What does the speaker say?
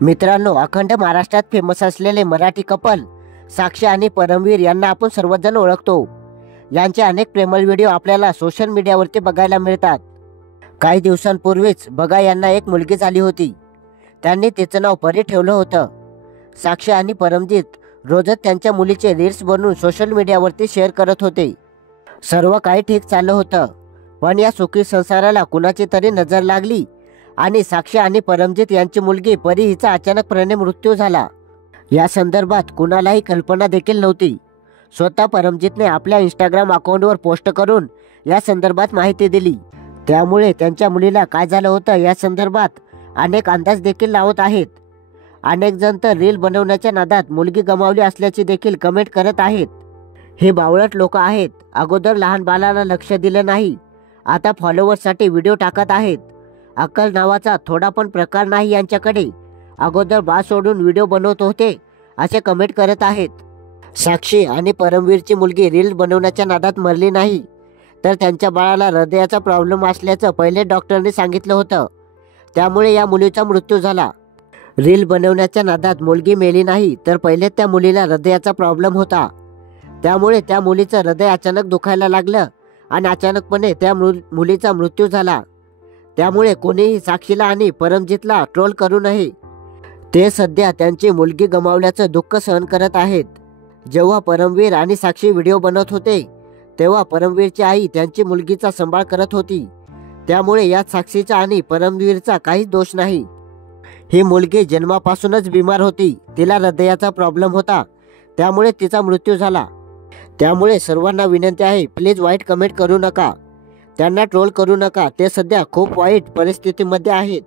मित्रांनो, अखंड महाराष्ट्रात फेमस असलेले मराठी कपल साक्षी आणि परमवीर यांना आपण सर्वजण ओळखतो। यांचे अनेक प्रेमळ व्हिडिओ आपल्याला सोशल मीडियावरती बघायला मिळतात। काही दिवसांपूर्वीच बघा यांना एक मुलगी झाली होती। त्यांनी तिचं नाव परी ठेवलं होतं। साक्षी आणि परमजीत रोजच त्यांच्या मुलीचे रील्स बनवून सोशल मीडियावरती शेअर करत होते। सर्व काही ठीक चाललं होतं, पण या सुखी संसाराला कुणाची तरी नजर लागली आणि साक्षी आणि परमजीत यांची मुलगी परी हिचा अचानकपणे मृत्यू झाला। या संदर्भात कुणालाही कल्पना देखील नव्हती। स्वतः परमजीतने आपल्या इंस्टाग्राम अकाउंटवर पोस्ट करून या संदर्भात माहिती दिली। त्यामुळे त्यांच्या मुलीला काय झालं होतं या संदर्भात अनेक अंदाज देखील लावत आहेत। अनेक जण तर रील बनवण्याच्या नादात मुलगी गमावली असल्याची देखील कमेंट करत आहेत। हे बावळट लोक आहेत। अगोदर लहान बाळाला लक्ष दिलं नाही, आता फॉलोअर्ससाठी व्हिडिओ टाकत आहेत। अक्कल नावाचा थोडा पण प्रकार नाही यांच्याकडे। अगोदर बाळ सोडून व्हिडिओ बनवत होते असे कमेंट करत आहेत। साक्षी आणि परमवीरची मुलगी रील बनवण्याच्या नादात मरली नाही, तर त्यांच्या बाळाला हृदयाचा प्रॉब्लेम असल्याचं पहिले डॉक्टरने सांगितलं होतं। त्यामुळे या मुलीचा मृत्यू झाला। रील बनवण्याच्या नादात मुलगी मेली नाही, तर पहिले त्या मुलीला हृदयाचा प्रॉब्लेम होता। त्यामुळे त्या मुलीचं हृदय अचानक दुखायला लागलं आणि अचानकपणे त्या मुलीचा मृत्यू झाला। त्यामुळे कोणीही साक्षीला आणि परमजीतला ट्रोल करू नये। ते सध्या त्यांची मुलगी गमावल्याचं दुःख सहन करत आहेत। जेव्हा परमवीर आणि साक्षी व्हिडिओ बनवत होते, तेव्हा परमवीरची आई त्यांची मुलगीचा सांभाळ करत होती। त्यामुळे यात साक्षीचा आणि परमवीरचा काहीच दोष नाही। ही मुलगी जन्मापासूनच बिमार होती। तिला हृदयाचा प्रॉब्लेम होता, त्यामुळे तिचा मृत्यू झाला। त्यामुळे सर्वांना विनंती आहे, प्लीज वाईट कमेंट करू नका, त्यांना ट्रोल करू नका। ते सध्या खूप वाईट परिस्थितीमध्ये आहेत।